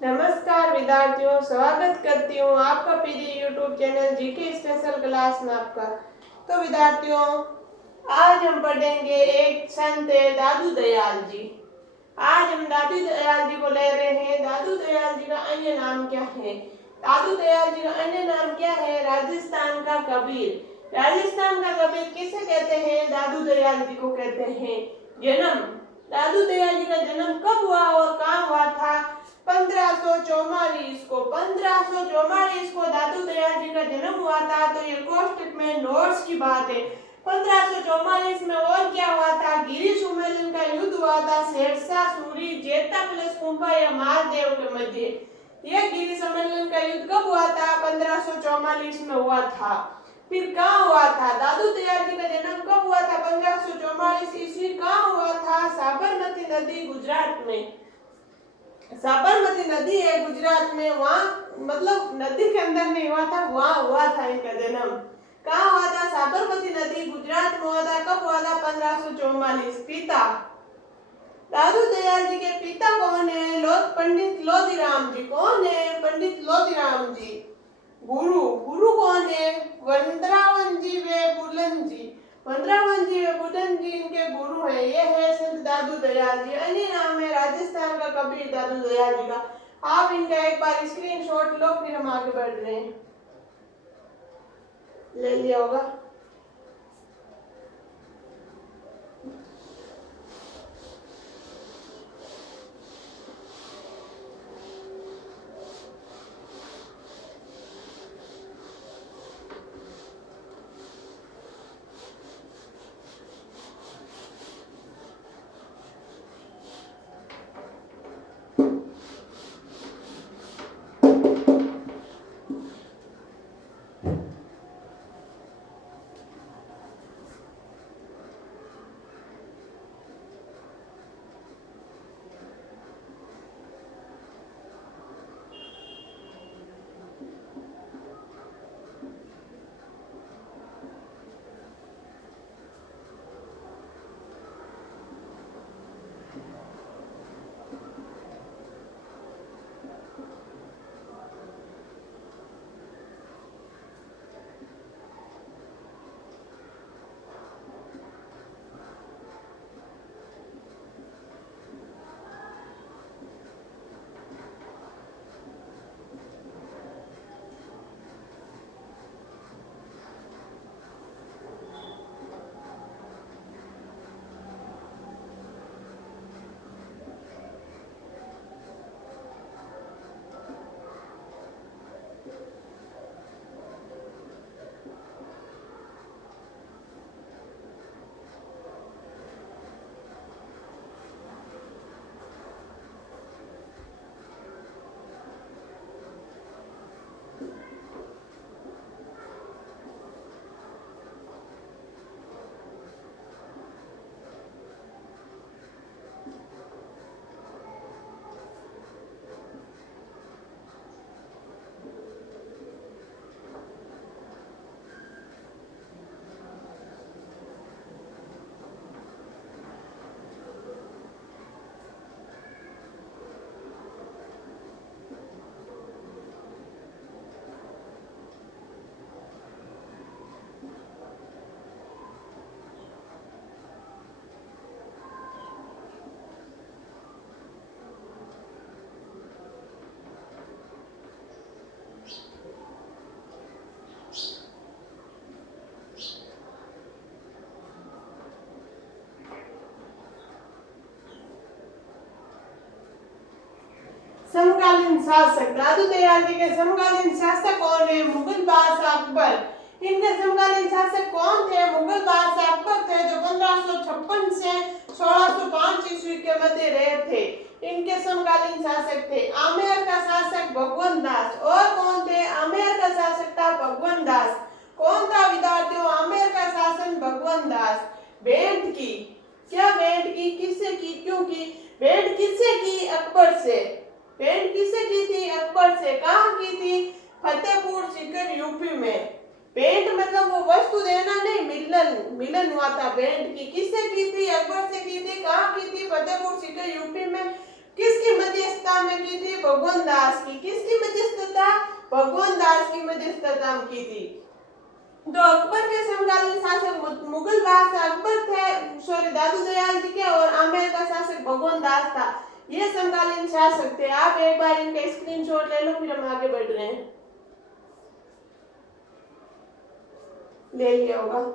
नमस्कार विद्यार्थियों, स्वागत करती हूँ आपका PD YouTube channel GK special class में आपका। तो विद्यार्थियों, आज हम पढ़ेंगे एक संत है दादू दयाल जी। आज हम दादू दयाल जी को ले रहे हैं। दादू दयाल जी का अन्य नाम क्या है? दादू दयाल जी का अन्य नाम क्या है? राजस्थान का कबीर। राजस्थान का कबीर किसे कहते हैं? दादू दयाल जी को कहते हैं। जन्म, दादू दयाल जी का जन्म कब हुआ और कहाँ हुआ था? 1544 को दादू दयाल जी का जन्म हुआ था। तो ये कोष्टक में नोट्स की बात है। 1544 में और क्या हुआ था? गिरी सम्मेलन का युद्ध हुआ था। शेरशाह सूरी, जेता प्लस कुंभा या महादेव के मध्य। यह गिरी सम्मेलन का युद्ध कब हुआ था? 1544 में हुआ था। फिर कहाँ हुआ था? दादू दयाल जी का जन्म कब हुआ था? 1544 ईस्वी। कहाँ हुआ था? साबरमती नदी, गुजरात में। साबरमती नदी है गुजरात में, वहाँ मतलब नदी के अंदर नहीं हुआ था, वहाँ हुआ था इनका जन्म। कहाँ हुआ था? साबरमती नदी, गुजरात में हुआ था। कब हुआ था? 1544। पिता, दादू दयाल जी के पिता कौन है? पंडित लोधीराम जी। कौन है? पंडित लोधीराम जी। गुरु, गुरु कौन है? वंदरावन जी वे बुलन जी। वंदरावन जी वे बुलन जी इनके गुरु हैं। ये है संत दादू दयाल जी। अन्य नाम है राजस्थान का कबीर दादू दयाल जी का। आप इनका एक बार स्क्रीनशॉट लो, फिर हम आगे बढ़ रहे हैं। ले लिया होगा। समकालीन शासक, दादू दयाल जी के समकालीन शासक कौन है? मुगल बादशाह अकबर। इनके समकालीन शासक कौन थे? मुगल बादशाह अकबर थे, जो 1556 से 1605 ईस्वी के मध्य रहे थे। इनके समकालीन शासक थे। आमेर का शासक भगवंत दास। और कौन थे? आमेर का शासक था भगवंत दास। कौन था विद्यार्थियों? आमेर का शासन भगवंत दास। भेंट की, क्या भेंट की? किससे की? क्यों की? भेंट किससे की? अकबर से। भेंट किससे की थी? अकबर से। कहाँ की थी? फतेहपुर सीकर, यूपी में। भेंट मतलब वो वस्तु देना नहीं, मिलन, मिलन हुआ था। भेंट की किससे की थी? अकबर से की थी। कहाँ की थी? फतेहपुर सीकर, यूपी में। किसकी मध्यस्थता में की थी? भगवान दास की। किसकी मध्यस्थता? भगवान दास की मध्यस्थता में की थी। तो अकबर के समकालीन शासक मुगल बादशाह अकबर थे, सॉरी दादू दयाल जी के, और आमेर का शासक भगवान दास था। ये समकालीन शासक थे। आप एक बार इनका स्क्रीनशॉट ले लो, फिर हम आगे बढ़ रहे हैं। ले लिया होगा।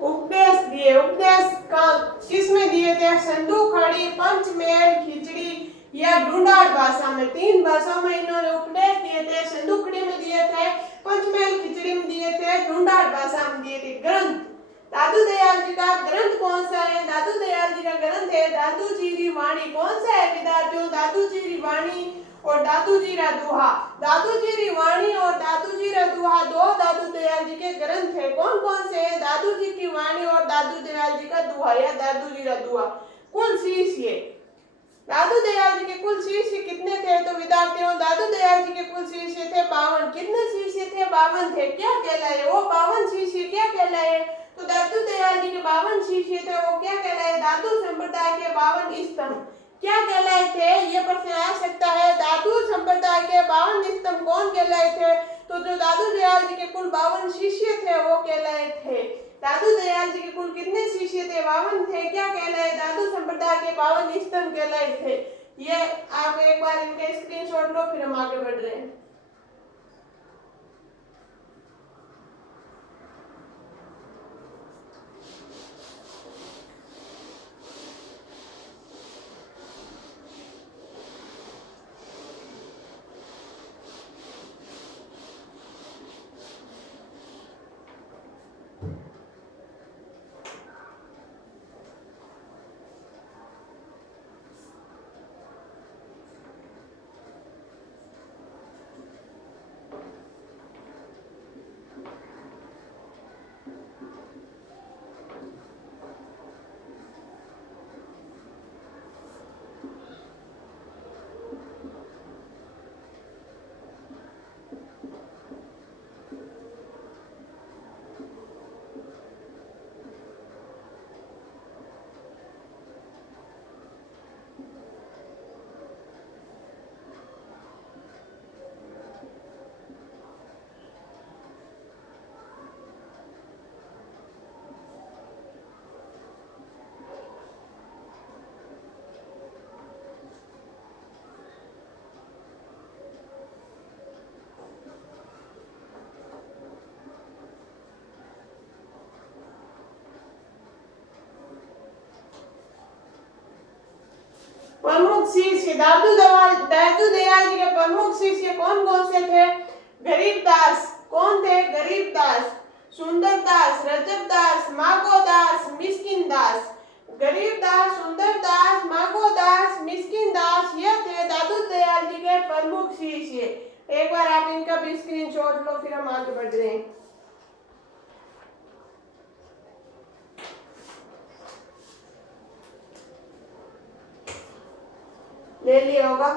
उपदेश दिए। उपदेश का किसमें दिए थे? संदूकड़ी, पंचमेल, खिचड़ी या ढूंढाड़ भाषा में। तीन भाषाओं में इन्होंने उपदेश दिए थे। संदूकड़ी में दिए थे, पंचमेल खिचड़ी में दिए थे, ढूंढाड़ भाषा में दिए थे। ग्रंथ दादू दयाल जी का ग्रंथ कौन सा है? दादू दयाल जी का ग्रंथ है दादू जी री वाणी। कौन सा है विद्यार्थियों? दादू जी री वाणी और दादू जी रा दुहा। दादू जी री वाणी और दादू जी रा दुहा दो दादू दयाल जी के ग्रंथ है। कौन कौन से हैं? दादू जी की वाणी और दादू दयाल जी का दुहा या दादू जी रा दुहा। कुल शिष्य दादू दयाल जी के कुल शिष्य कितने थे? तो विद्यार्थियों दादू दयाल जी के कुल शिष्य थे 52। कितने शिष्य थे? 52 थे। क्या कहलाए वो 52 शिष्य? क्या कहलाए? तो दादू दयाल जी के 52 शिष्य थे, वो क्या कहलाए? दादू संप्रदाय के 52 स्तंभ। क्या कहलाए थे? ये प्रश्न आ सकता है। दादू संप्रदाय के 52 स्तंभ कौन कहलाए थे? तो जो दादू दयाल जी के कुल 52 शिष्य थे वो कहलाए थे। दादू दयाल जी के कुल कितने शिष्य थे? 52 थे। क्या कहलाए? दादू संप्रदाय के 52 स्तंभ कहलाए थे। ये आप एक बार इनके स्क्रीनशॉट लो, फिर हम आगे बढ़ रहे हैं। प्रमुख शिष्य दादू दयाल जी के प्रमुख शिष्य कौन कौन से थे? गरीबदास। कौन थे? गरीबदास, सुंदरदास, रजबदास, मागोदास, मिस्किनदास। गरीबदास, सुंदरदास, मागोदास, मिस्किनदास ये थे दादू दयाल जी के प्रमुख शिष्य। एक बार आप इनका भी स्क्रीनशॉट लो, फिर हम आगे बढ़ रहे हैं। ले लिया होगा।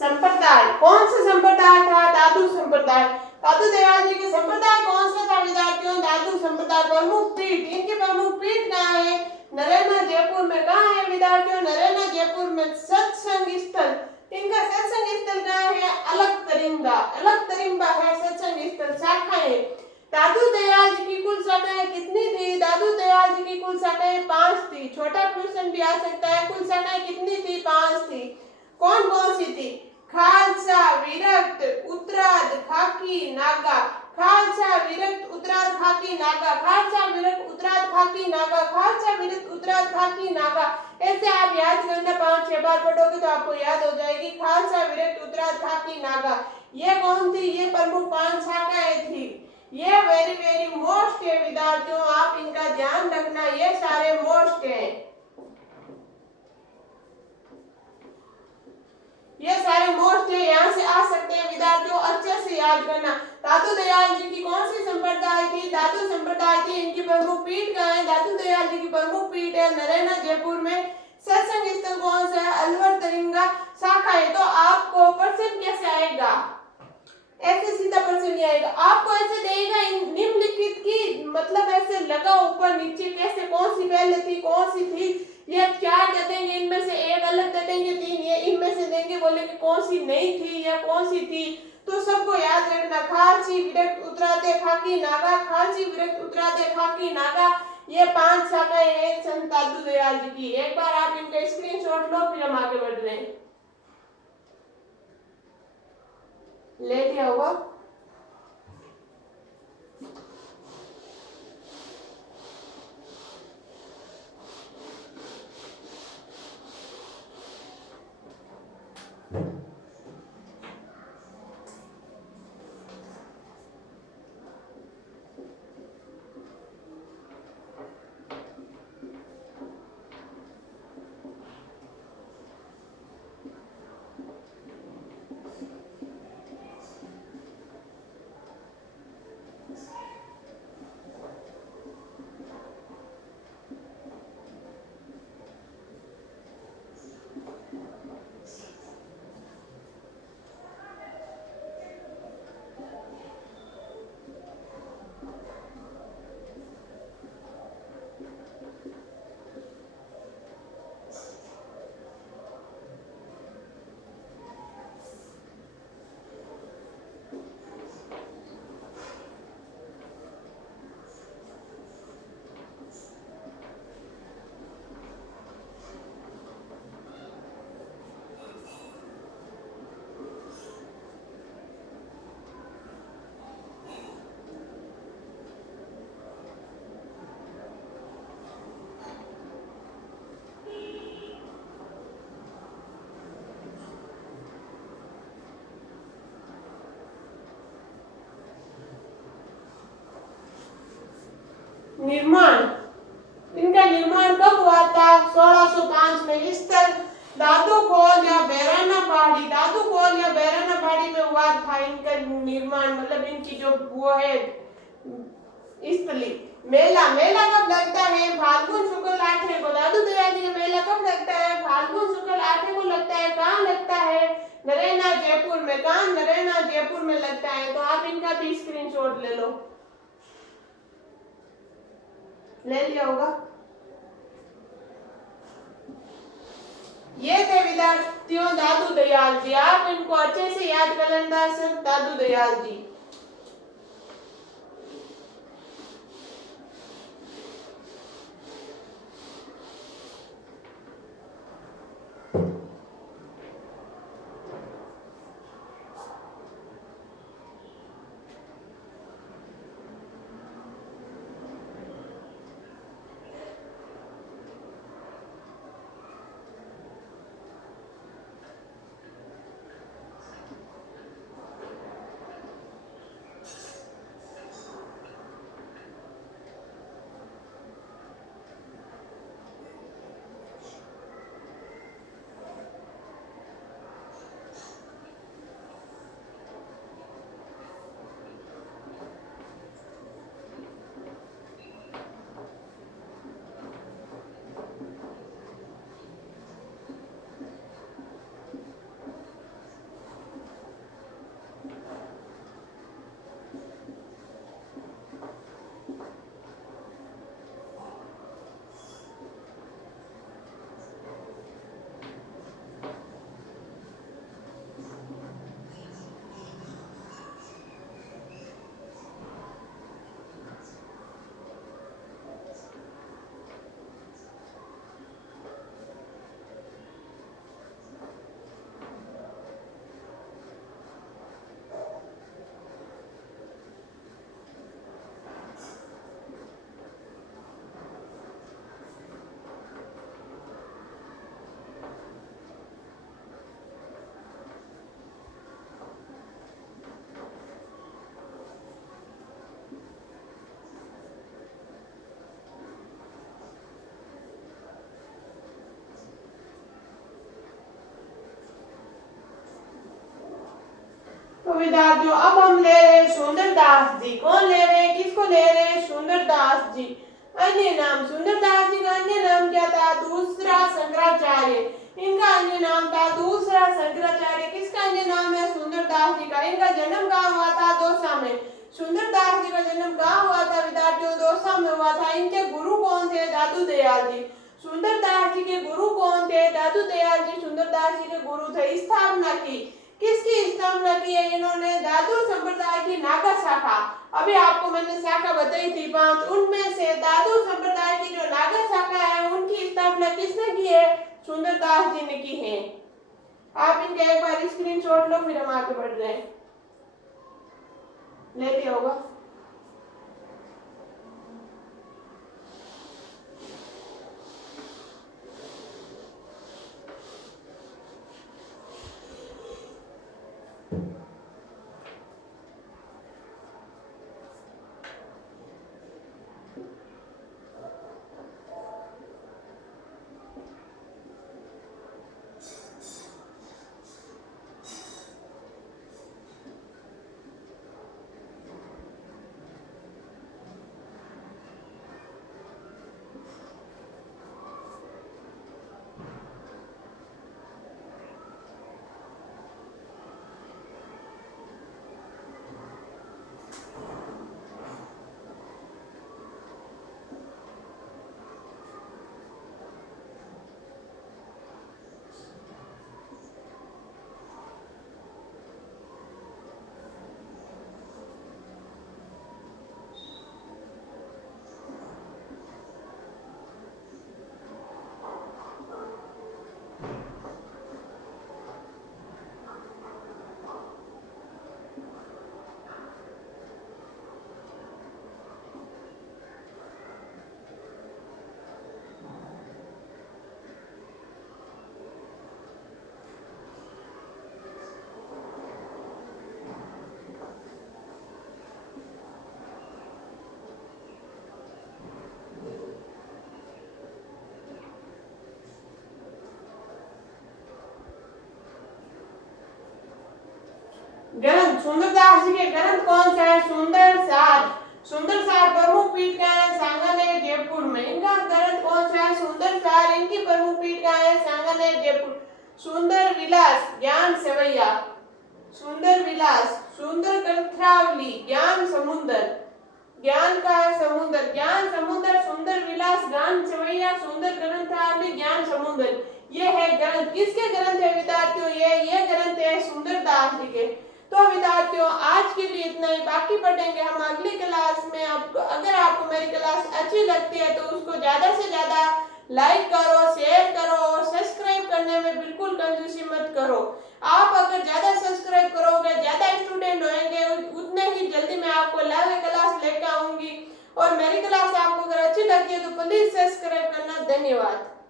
संप्रदाय, कौन सा संप्रदाय था? दादू संप्रदाय। दादू दयाल जी के संप्रदाय कौन सा था विद्यार्थियों? दादू संप्रदाय। प्रमुख पीठ, इनके प्रमुख पीठ कहाँ है? नरेला जयपुर में। कहाँ है विद्यार्थियों? नरेला जयपुर में। सत्संग स्थल, इनका सत्संग स्थल कहाँ है? अलग तरिंबा। अलग तरिंबा है सत्संग स्थल। शाखाएं, दादू दयाल जी की कुल शाखाएं कितनी थी? दादू दयाल जी की कुल शाखाएं 5 थी। छोटा क्वेश्चन भी आ सकता है, कुल शाखाएं कितनी थी? 5 थी। कौन कौन सी थी? खालसा, विरक्त, उत्तराद, खाकी, नागा। खालसा, विरक्त, उत्तराद, खाकी, नागा। खालसा, विरक्त, उत्तराद, खाकी, नागा। खालसा, विरक्त, उत्तराद, खाकी, नागा। ऐसे आप याद करना, 5-6 बार पढ़ोगे तो आपको याद हो जाएगी। खालसा, विरक्त, उत्तराद, खाकी, नागा, ये कौन थी? ये प्रमुख 5 शाखाएं थी। ये वेरी वेरी मोस्ट है विद्यार्थियों, आप इनका ध्यान रखना, ये सारे मोस्ट हैं। ये सारे मोस्ट है, यहाँ से आ सकते हैं विद्यार्थियों, अच्छे से याद करना। दादू दयाल जी की कौन सी संप्रदाय थी? दादू संप्रदाय थी। इनकी प्रमुख पीठ कहाँ है? दादू दयाल जी की प्रमुख पीठ है नरेला जयपुर में। सत्संग स्थल कौन सा है? अलवर तरिंगा शाखा है। तो आपको प्रश्न कैसे आएगा? ऐसे सीधा प्रश्न नहीं आएगा, आपको ऐसे देगा निम्नलिखित की, मतलब ऐसे लगा ऊपर नीचे, कैसे, कौन सी पहले थी, कौन सी थी, ये 4 दे देंगे, इनमें से एक अलग दे देंगे, 3 ये इनमें से देंगे, बोलेंगे कौन सी नहीं थी या कौन सी थी। तो सबको याद रखना, खालसी, विरक्त, उत्तरादे, खाकी, नागा। खालसी, विरक्त, उत्तरादे, खाकी, नागा, ये 5 शाखाएं हैं संत दादू दयाल जी की। एक बार आप इनका स्क्रीनशॉट लो, फिर हम आगे बढ़ रहे हैं। ले लिया होगा। निर्माण, इनका निर्माण कब हुआ था? 1605 में। स्थल दादू खोल या बैराना पहाड़ी, दादू खोल या बैराना पहाड़ी में हुआ था इनका निर्माण, मतलब इनकी जो वो है स्थली। मेला, मेला कब लगता है? फाल्गुन शुक्ल 8 को। दादू दयाल जी का मेला कब लगता है? फाल्गुन शुक्ल 8 को लगता है। कहाँ लगता है? नरैना जयपुर में। कहाँ? नरैना जयपुर में लगता है। तो आप इनका भी स्क्रीनशॉट ले लो। ले लिया होगा। ये थे विद्यार्थियों दादू दयाल जी, आप इनको अच्छे से याद कर लेना सर, दादू दयाल जी। तो विद्यार्थियों अब हम ले रहे हैं सुंदरदास जी। कौन ले रहे हैं? किसको ले रहे हैं? सुंदरदास जी। अन्य नाम, सुंदरदास जी का अन्य नाम क्या था? दूसरा शंकराचार्य। इनका अन्य नाम था दूसरा शंकराचार्य। किसका अन्य नाम है? सुंदरदास जी का। इनका जन्म कहाँ हुआ था? दौसा में। सुंदरदास जी का जन्म कहाँ हुआ था विद्यार्थियों? दौसा में हुआ था। इनके गुरु कौन थे? दादू दयाल जी। सुंदरदास जी के गुरु कौन थे? दादू दयाल जी सुंदरदास जी के गुरु थे। स्थापना की, किसकी स्थापना की है इन्होंने? दादू संप्रदाय की नागा शाखा। अभी आपको मैंने शाखा बताई थी 5, उनमें से दादू संप्रदाय की जो नागा शाखा है उनकी स्थापना किसने की है? सुंदरदास जी ने की है। आप इनके एक बार स्क्रीनशॉट लो, फिर हम आगे बढ़ रहे हैं। ले लिया होगा। सुंदरदास जी के ग्रंथ कौन से हैं? सुंदर सार। सुंदर सार प्रमुख पीठ कहाँ है? सांगानेर जयपुर में। इनका ग्रंथ कौन सा है? सुंदर सार। इनकी प्रमुख पीठ कहाँ है? सांगानेर जयपुर। सुंदर विलास ज्ञान सेवैया। सुंदर विलास। सुंदर ग्रंथावली ज्ञान समुंदर। ज्ञान का है समुद्र, ज्ञान समुद्र, सुंदर विलास, ज्ञान सेवैया, सुंदर ग्रंथावली, ज्ञान समुद्र। ये है ग्रंथ। किसके ग्रंथ है विद्यार्थियों? ये ग्रंथ है सुंदरदास जी के। तो विद्यार्थियों आज के लिए इतना ही, बाकी पढ़ेंगे हम अगली क्लास में। आपको अगर आपको मेरी क्लास अच्छी लगती है तो उसको ज्यादा से ज्यादा लाइक करो, शेयर करो और सब्सक्राइब करने में बिल्कुल कंजूसी मत करो। आप अगर ज्यादा सब्सक्राइब करोगे, ज्यादा स्टूडेंट होंगे, उतने ही जल्दी मैं आपको लाइव क्लास लेकर आऊंगी। और मेरी क्लास आपको अगर अच्छी लगती है तो प्लीज सब्सक्राइब करना। धन्यवाद।